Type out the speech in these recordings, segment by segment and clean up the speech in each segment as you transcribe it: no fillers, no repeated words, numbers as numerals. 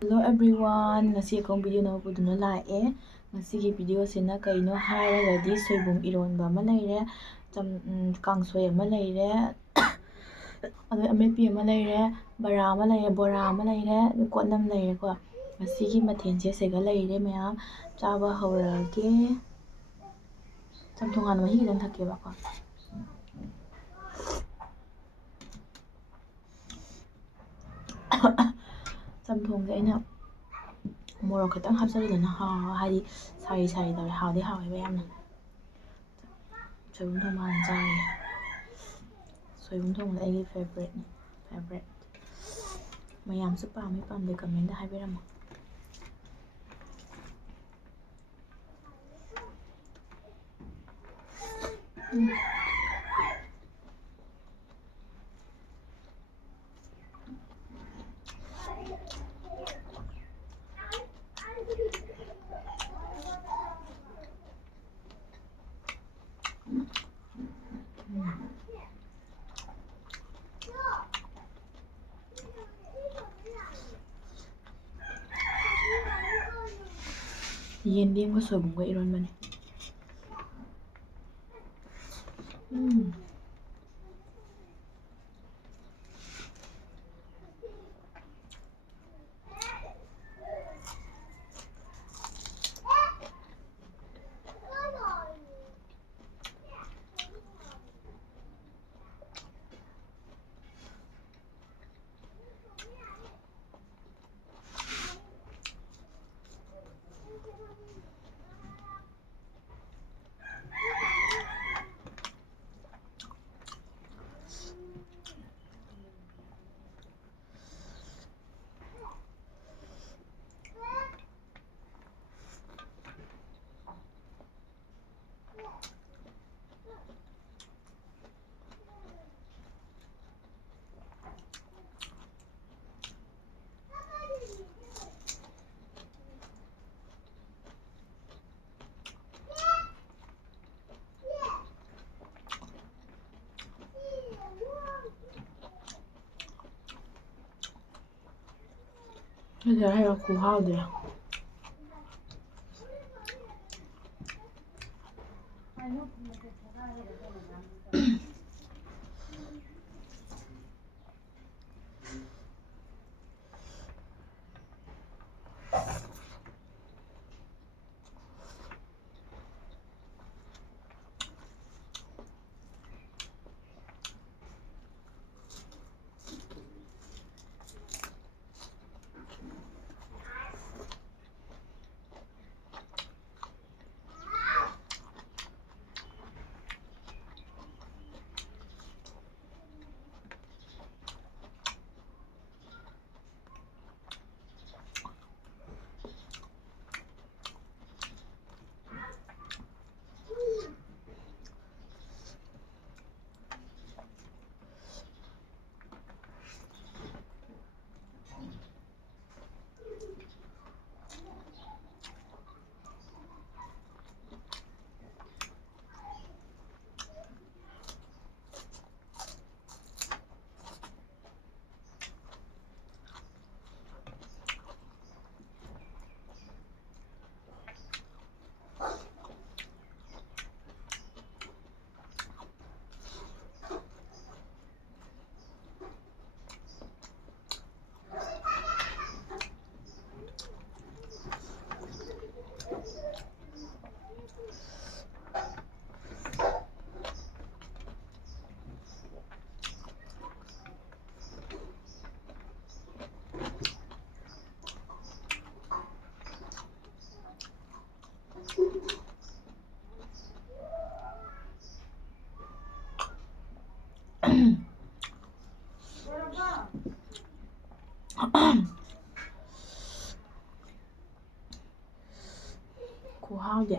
Hello ꯑꯦꯚ꯭ꯔꯤꯋꯥꯟ, ꯉꯁꯤ ꯑꯩꯈꯣꯏ video ꯑꯃ ꯄꯨꯗꯨꯅ ꯂꯥꯛꯑꯦ꯫ ꯉꯁꯤꯒꯤ ꯚꯤꯗꯤꯑꯣꯁꯤꯅ ꯀꯩꯅꯣ ꯍꯥꯏꯔꯒꯗꯤ ꯁꯣꯏꯕꯨꯝ ꯏꯔꯣꯟꯕ ꯑꯃ ꯂꯩꯔꯦ, ꯀꯥꯡꯁꯣꯏ ꯑꯃ ꯂꯩꯔꯦ, ꯑꯗꯩ ꯑꯃꯦꯠꯄꯤ ꯑꯃ ꯂꯩꯔꯦ, ꯕꯣꯔꯥ ꯑꯃ ꯂꯩꯔꯦ, ꯀꯣꯠꯅꯝ ꯂꯩꯔꯦꯀꯣ꯫ ꯉꯁꯤꯒꯤ ꯃꯊꯦꯜꯁꯦ ꯁꯤꯒ ꯂꯩꯔꯦ ꯃꯌꯥꯝ꯫ ꯆꯥꯕ ꯍꯧꯔꯒꯦ꯫ ꯆꯝꯊꯣꯡ ꯍꯥꯟꯅ ꯃꯍꯤ ꯈꯤꯇꯪ ꯊꯛꯀꯦꯕꯀꯣ꯫ ꯆꯝꯊꯣꯡꯁꯦ ꯑꯩꯅ ꯃꯣꯔꯣꯛ ꯈꯤꯇꯪ ꯍꯥꯞꯆꯜꯂꯨꯗꯅ ꯍꯥꯏꯗꯤ ꯁꯥꯔꯤ ꯇꯧꯔꯦ, ꯍꯥꯎꯋꯦꯕ ꯌꯥꯝꯅ꯫ ꯁꯣꯏꯕꯨꯝ ꯊꯣꯡꯕ ꯍꯥꯟꯅ ꯆꯥꯔꯦ꯫ ꯁꯣꯏꯕꯨꯝ ꯊꯣꯡꯕꯁꯦ ꯑꯩꯒꯤ ꯐꯦꯚꯔꯦꯠ꯫ ꯃꯌꯥꯝꯁꯨ ꯄꯥꯝꯃꯤ ꯄꯥꯝꯗꯦ ꯀꯃꯦꯟꯇ ꯍꯥꯏꯕꯤꯔꯝꯃꯣ꯫ ꯌꯦꯟꯗꯦꯝꯒ ꯁꯣꯏꯕꯨꯝꯒ ꯏꯔꯣꯟꯕꯅꯦ꯫ ꯍꯥꯏꯔ ꯈꯨꯍꯥꯎꯗꯤ ꯈꯨꯍꯥꯎꯗꯤ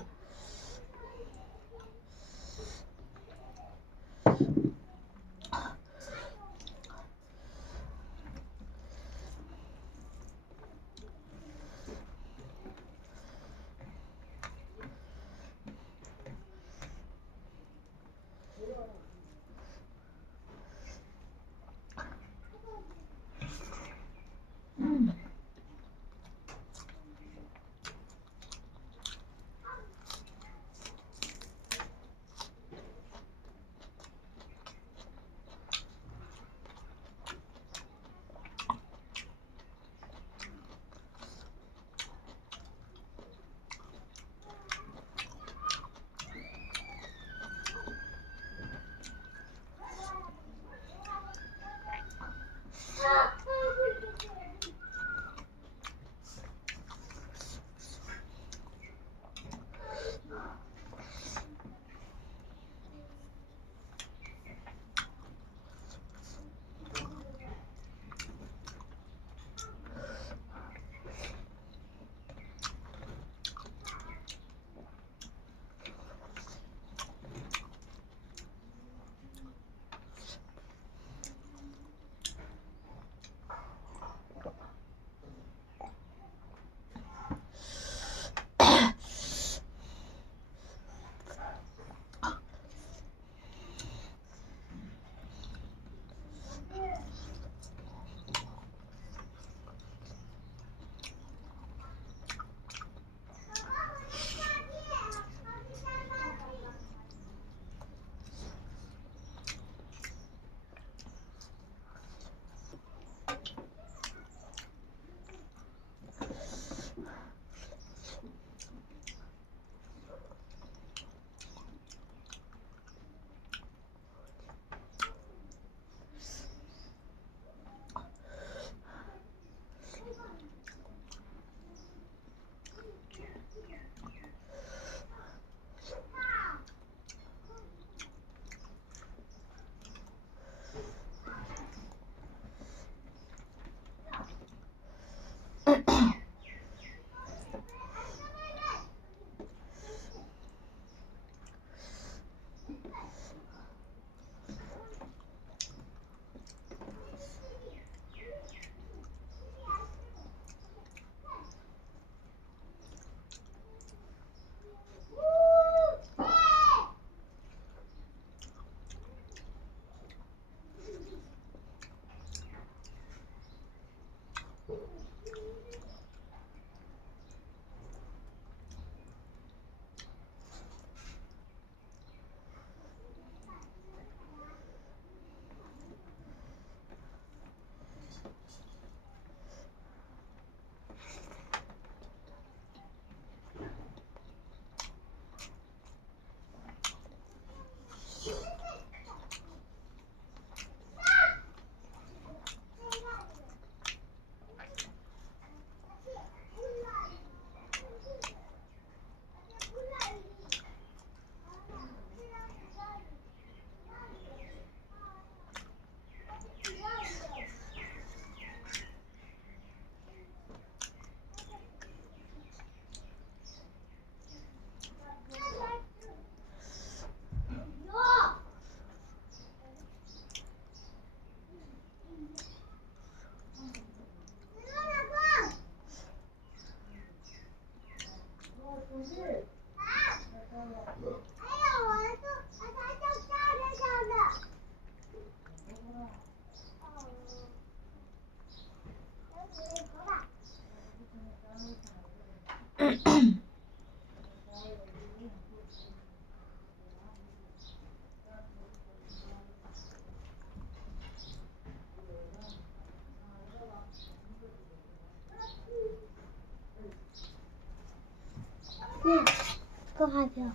하죠.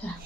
자.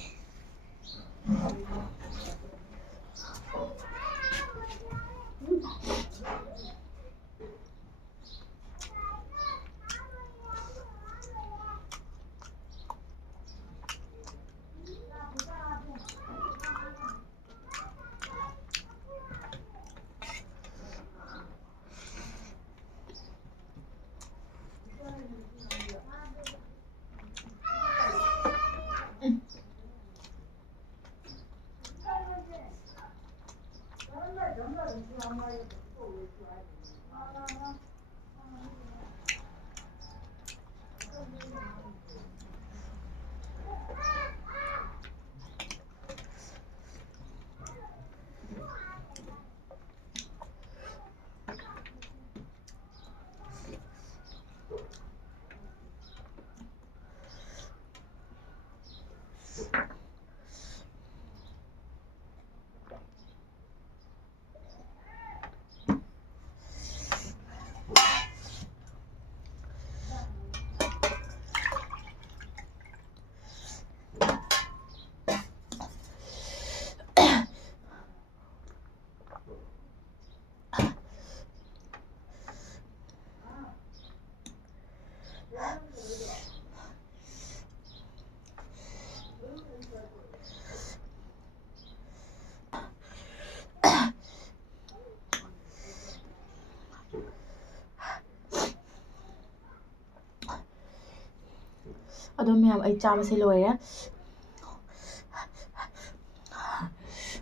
ꯑꯗꯣ ꯃꯌꯥꯝ ꯑꯩ ꯆꯥꯕꯁꯦ ꯂꯣꯏꯔꯦ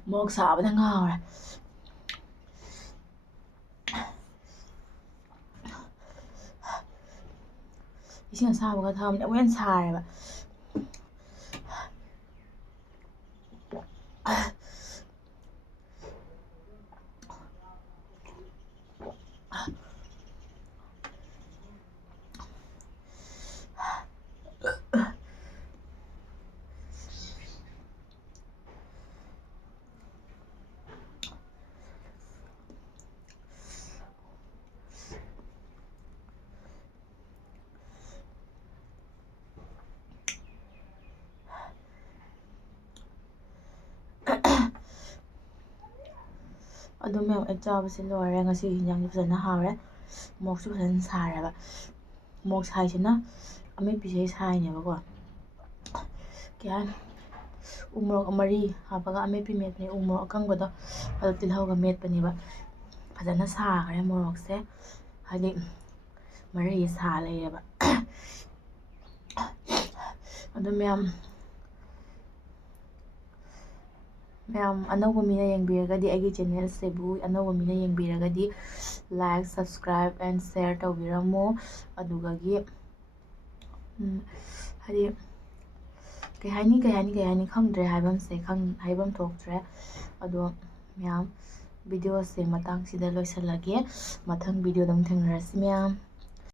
ꯃꯣꯔꯣꯛ ꯁꯥꯕꯅ ꯉꯥꯎꯔꯦ ꯏꯁꯤꯡ ꯑꯁꯥꯕꯒ ꯊꯛꯑꯕꯅꯤꯅ ꯑꯃꯨꯛ ꯍꯦꯟꯅ ꯁꯥꯔꯦꯕ ꯑꯗꯨ ꯃꯌꯥꯝ ꯑꯩ ꯆꯥꯕꯁꯦ ꯂꯣꯏꯔꯦ ꯉꯁꯤꯒꯤ ꯍꯤꯟꯖꯥꯡꯁꯦ ꯐꯖꯅ ꯍꯥꯎꯔꯦ ꯃꯣꯔꯣꯛꯁꯨ ꯐꯖꯅ ꯁꯥꯔꯦꯕ ꯃꯣꯔꯣꯛ ꯁꯥꯏꯁꯤꯅ ꯑꯃꯦꯠꯄꯤꯁꯦ ꯁꯥꯏꯅꯦꯕꯀꯣ ꯀꯩ ꯍꯥꯏꯅꯤ ꯎ ꯃꯣꯔꯣꯛ ꯃꯔꯤ ꯍꯥꯞꯄꯒ ꯑꯃꯦꯠꯄꯤ ꯃꯦꯠꯄꯅꯦ ꯎ ꯃꯣꯔꯣꯛ ꯑꯀꯪꯕꯗꯣ ꯑꯗꯨ ꯇꯤꯜꯍꯧꯒ ꯃꯦꯠꯄꯅꯦꯕ ꯐꯖꯅ ꯁꯥꯈ꯭ꯔꯦ ꯃꯣꯔꯣꯛꯁꯦ ꯍꯥꯏꯗꯤ ꯃꯔꯩꯁꯦ ꯁꯥ ꯂꯩꯔꯦꯕ ꯑꯗꯨ ꯃꯌꯥꯝ ꯑꯅꯧꯕ ꯃꯤꯅ ꯌꯦꯡꯕꯤꯔꯒꯗꯤ ꯑꯩꯒꯤ ꯆꯦꯅꯦꯜꯁꯤꯕꯨ ꯑꯅꯧꯕ ꯃꯤꯅ ꯌꯦꯡꯕꯤꯔꯒꯗꯤ ꯂꯥꯏꯛ ꯁꯕꯁꯀ꯭ꯔꯥꯏꯕ ꯑꯦꯟ ꯁꯦꯌꯔ ꯇꯧꯕꯤꯔꯝꯃꯣ ꯑꯗꯨꯒꯒꯤ ꯍꯥꯏꯗꯤ ꯀꯩ ꯍꯥꯏꯅꯤ ꯈꯪꯗ꯭ꯔꯦ ꯍꯥꯏꯐꯝ ꯊꯣꯛꯇ꯭ꯔꯦ ꯑꯗꯣ ꯃꯌꯥꯝ ꯚꯤꯗꯤꯑꯣꯁꯦ ꯃꯇꯥꯡꯁꯤꯗ ꯂꯣꯏꯁꯤꯜꯂꯒꯦ ꯃꯊꯪ ꯚꯤꯗꯤꯑꯣꯗ ꯑꯃꯨꯛ ꯊꯦꯡꯅꯔꯁꯤ ꯃꯌꯥꯝ